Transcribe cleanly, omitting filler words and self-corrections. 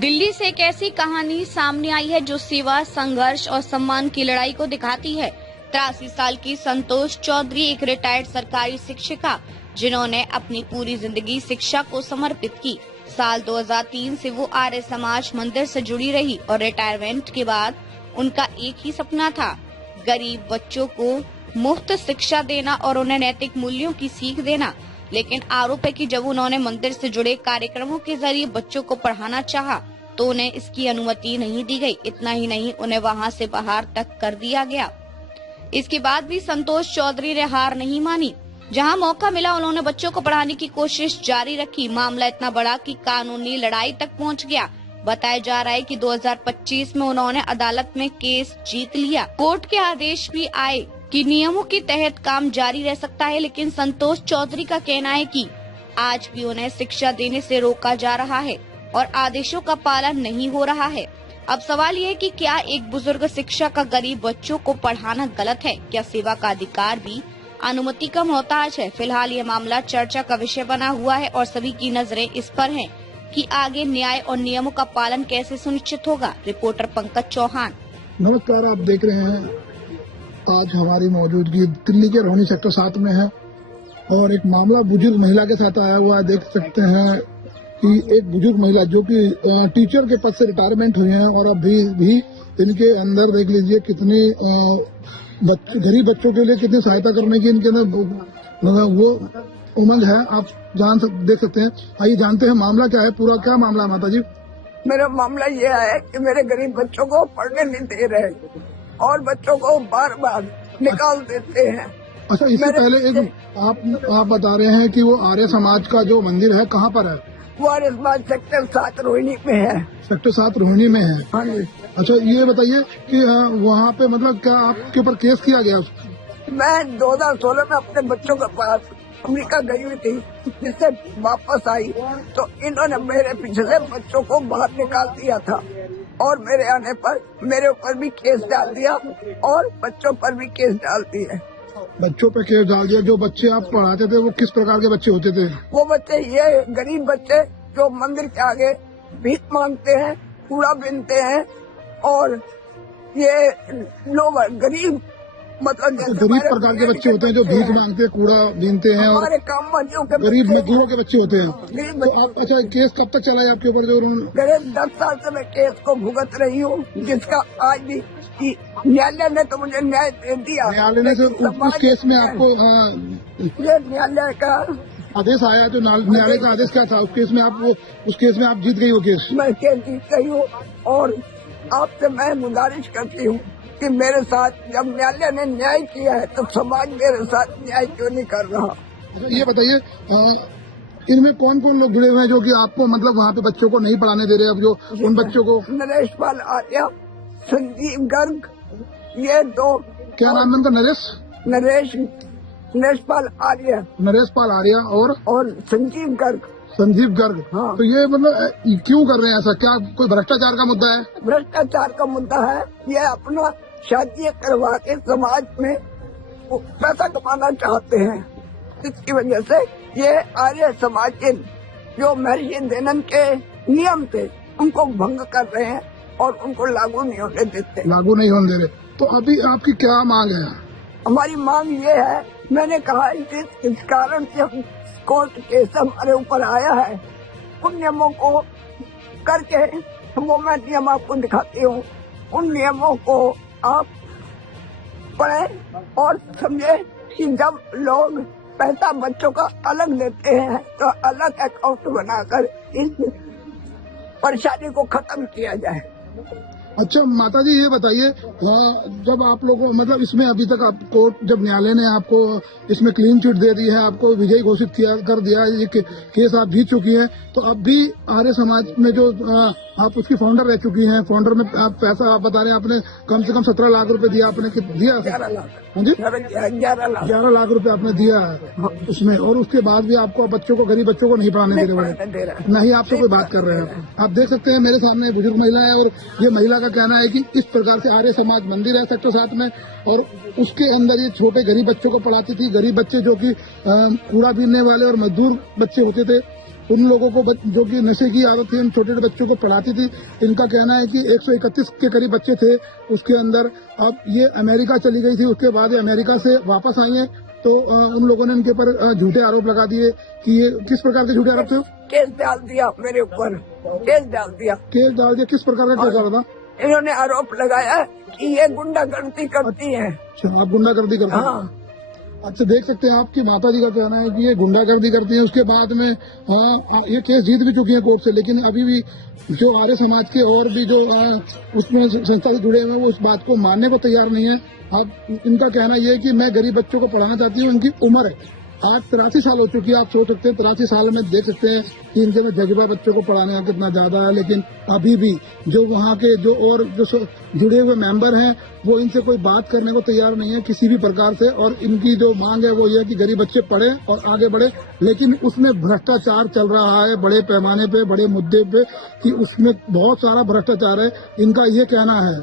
दिल्ली से एक ऐसी कहानी सामने आई है जो सेवा, संघर्ष और सम्मान की लड़ाई को दिखाती है। 83 साल की संतोष चौधरी एक रिटायर्ड सरकारी शिक्षिका, जिन्होंने अपनी पूरी जिंदगी शिक्षा को समर्पित की। साल 2003 से वो आर्य समाज मंदिर से जुड़ी रही और रिटायरमेंट के बाद उनका एक ही सपना था, गरीब बच्चों को मुफ्त शिक्षा देना और उन्हें नैतिक मूल्यों की सीख देना। लेकिन आरोप है कि जब उन्होंने मंदिर से जुड़े कार्यक्रमों के जरिए बच्चों को पढ़ाना चाहा, तो उन्हें इसकी अनुमति नहीं दी गई। इतना ही नहीं, उन्हें वहां से बाहर तक कर दिया गया। इसके बाद भी संतोष चौधरी ने हार नहीं मानी। जहां मौका मिला, उन्होंने बच्चों को पढ़ाने की कोशिश जारी रखी। मामला इतना बड़ा कि कानूनी लड़ाई तक पहुंच गया। बताया जा रहा है कि 2025 में उन्होंने अदालत में केस जीत लिया। कोर्ट के आदेश भी आए कि नियमों के तहत काम जारी रह सकता है, लेकिन संतोष चौधरी का कहना है कि आज भी उन्हें शिक्षा देने से रोका जा रहा है और आदेशों का पालन नहीं हो रहा है। अब सवाल ये है कि क्या एक बुजुर्ग शिक्षक का गरीब बच्चों को पढ़ाना गलत है? क्या सेवा का अधिकार भी अनुमति का मोहताज है? फिलहाल ये मामला चर्चा का विषय बना हुआ है और सभी की नजरें इस पर हैं कि आगे न्याय और नियमों का पालन कैसे सुनिश्चित होगा। रिपोर्टर पंकज चौहान। नमस्कार, आप देख रहे हैं आज हमारी मौजूदगी दिल्ली के रोहिणी सेक्टर 7 में है और एक मामला बुजुर्ग महिला के साथ आया हुआ है। देख सकते हैं कि एक बुजुर्ग महिला जो कि टीचर के पद से रिटायरमेंट हुई है और अभी भी इनके अंदर देख लीजिए कितनी गरीब बच्चों के लिए कितनी सहायता करने की इनके अंदर वो उमंग है। आप देख सकते हैं। आइए जानते हैं मामला क्या है, पूरा क्या मामला है माता जी? मेरा मामला ये है कि मेरे गरीब बच्चों को पढ़ने नहीं दे रहे और बच्चों को बार बार निकाल देते हैं। अच्छा, इससे पहले एक आप बता रहे हैं कि वो आर्य समाज का जो मंदिर है कहाँ पर है? वो आर्य समाज सेक्टर 7 रोहिणी में है। सेक्टर 7 रोहिणी में है। हाँ जी। अच्छा, ये बताइए कि वहाँ पे मतलब क्या आपके ऊपर केस किया गया? मैं 2016 में अपने बच्चों के पास अमेरिका गई हुई थी, जिससे वापस आई तो इन्होंने मेरे पिछले बच्चों को बाहर निकाल दिया था और मेरे आने पर मेरे ऊपर भी केस डाल दिया और बच्चों पर भी केस डाल दिए। बच्चों पे केस डाल दिया? जो बच्चे आप पढ़ाते थे वो किस प्रकार के बच्चे होते थे? वो बच्चे ये गरीब बच्चे जो मंदिर के आगे भीख मांगते हैं, कूड़ा बीनते हैं और ये लोग गरीब मतलब गरीब प्रकार के बच्चे होते हैं जो भीख मांगते, कूड़ा बीनते हैं और काम वालियों के गरीब मजदूरों के बच्चे होते हैं। तो आप अच्छा, केस कब तक चला है आपके ऊपर? जो करीब 10 साल से मैं केस को भुगत रही हूँ, जिसका आज भी न्यायालय ने तो मुझे न्याय दे दिया। न्यायालय ने उस केस में आपको ये न्यायालय का आदेश आया, जो न्यायालय का आदेश क्या था? उस केस में आप जीत गई वो केस? मैं केस जीत गई हूँ और आपसे मैं गुजारिश करती हूँ कि मेरे साथ जब न्यायालय ने न्याय किया है तो समाज मेरे साथ न्याय क्यों नहीं कर रहा? ये बताइए, इनमें कौन कौन लोग जुड़े हुए हैं जो कि आपको मतलब वहाँ पे बच्चों को नहीं पढ़ाने दे रहे? अब जो उन बच्चों को नरेश पाल आर्य, संजीव गर्ग, ये दो। क्या नाम है उनका? नरेश पाल आर्य, नरेश पाल आर्य और संजीव गर्ग। हाँ। तो ये मतलब क्यों कर रहे हैं ऐसा? क्या कोई भ्रष्टाचार का मुद्दा है? भ्रष्टाचार का मुद्दा है। ये अपना शादी करवा के समाज में पैसा कमाना चाहते हैं। इसकी वजह से ये आर्य समाज के जो महर्षि दयानंद के नियम थे उनको भंग कर रहे हैं और उनको लागू नहीं होने देते। लागू नहीं होने दे रहे। तो अभी आपकी क्या मांग है? हमारी मांग ये है, मैंने कहा इस कारण से कोर्ट केस हमारे ऊपर आया है, उन नियमों को करके वो मैं नियम आपको दिखाती हूँ। उन नियमों को आप पढ़ें और समझे कि जब लोग पैसा बच्चों का अलग लेते हैं तो अलग अकाउंट बनाकर इस परेशानी को खत्म किया जाए। अच्छा माता जी, ये बताइए, जब आप लोगों मतलब इसमें अभी तक आप कोर्ट, जब न्यायालय ने आपको इसमें क्लीन चिट दे दी है, आपको विजयी घोषित कर दिया, ये केस आप जीत चुकी हैं, तो अब भी आर्य समाज में जो आप उसकी फाउंडर रह चुकी हैं, फाउंडर में आप पैसा आप बता रहे हैं आपने कम से कम 17 लाख रुपए दिया, आपने दिया? 11 लाख। हाँ जी, 11 लाख रुपए आपने दिया है उसमें, और उसके बाद भी आपको बच्चों को, गरीब बच्चों को नहीं पढ़ाने दे रहे, नहीं आपसे कोई बात कर रहे हैं। आप देख सकते हैं मेरे सामने एक बुजुर्ग महिला है और ये महिला का कहना है कि इस प्रकार से आर्य समाज मंदिर है सेक्टर 7 में और उसके अंदर ये छोटे गरीब बच्चों को पढ़ाती थी। गरीब बच्चे जो कि कूड़ा बीनने वाले और मजदूर बच्चे होते थे, उन लोगों को जो कि नशे की आदत थी, उन छोटे छोटे बच्चों को पढ़ाती थी। इनका कहना है कि 131 के करीब बच्चे थे उसके अंदर। अब ये अमेरिका चली गई थी, उसके बाद ये अमेरिका से वापस आई है, तो उन लोगों ने इनके ऊपर झूठे आरोप लगा दिए कि ये किस प्रकार के झूठे आरोप थे? केस डाल दिया मेरे ऊपर, केस डाल दिया। केस डाल दिया, किस प्रकार का केस डाला था? इन्होंने आरोप लगाया कि ये गुंडागर्दी करती है। अच्छा, आप गुंडागर्दी करते हैं? हाँ। अच्छा, देख सकते हैं आपकी माता जी का कहना है कि ये गुंडागर्दी करती है। उसके बाद में ये केस जीत भी चुकी है कोर्ट से, लेकिन अभी भी जो आर्य समाज के और भी जो उसमें संस्था से जुड़े हुए हैं वो उस बात को मानने को तैयार नहीं है। अब इनका कहना ये है कि मैं गरीब बच्चों को पढ़ाना चाहती हूँ। उनकी उम्र है आज 83 साल हो चुकी है। आप सोच सकते हैं 83 साल में देख सकते हैं कि इनके में जज्बा बच्चों को पढ़ाने का कितना ज्यादा है, लेकिन अभी भी जो वहाँ के जो और जो जुड़े हुए मेंबर हैं वो इनसे कोई बात करने को तैयार नहीं है किसी भी प्रकार से। और इनकी जो मांग है वो ये है कि गरीब बच्चे पढ़े और आगे बढ़े, लेकिन उसमें भ्रष्टाचार चल रहा है बड़े पैमाने पे, बड़े मुद्दे पे, कि उसमें बहुत सारा भ्रष्टाचार है, इनका ये कहना है।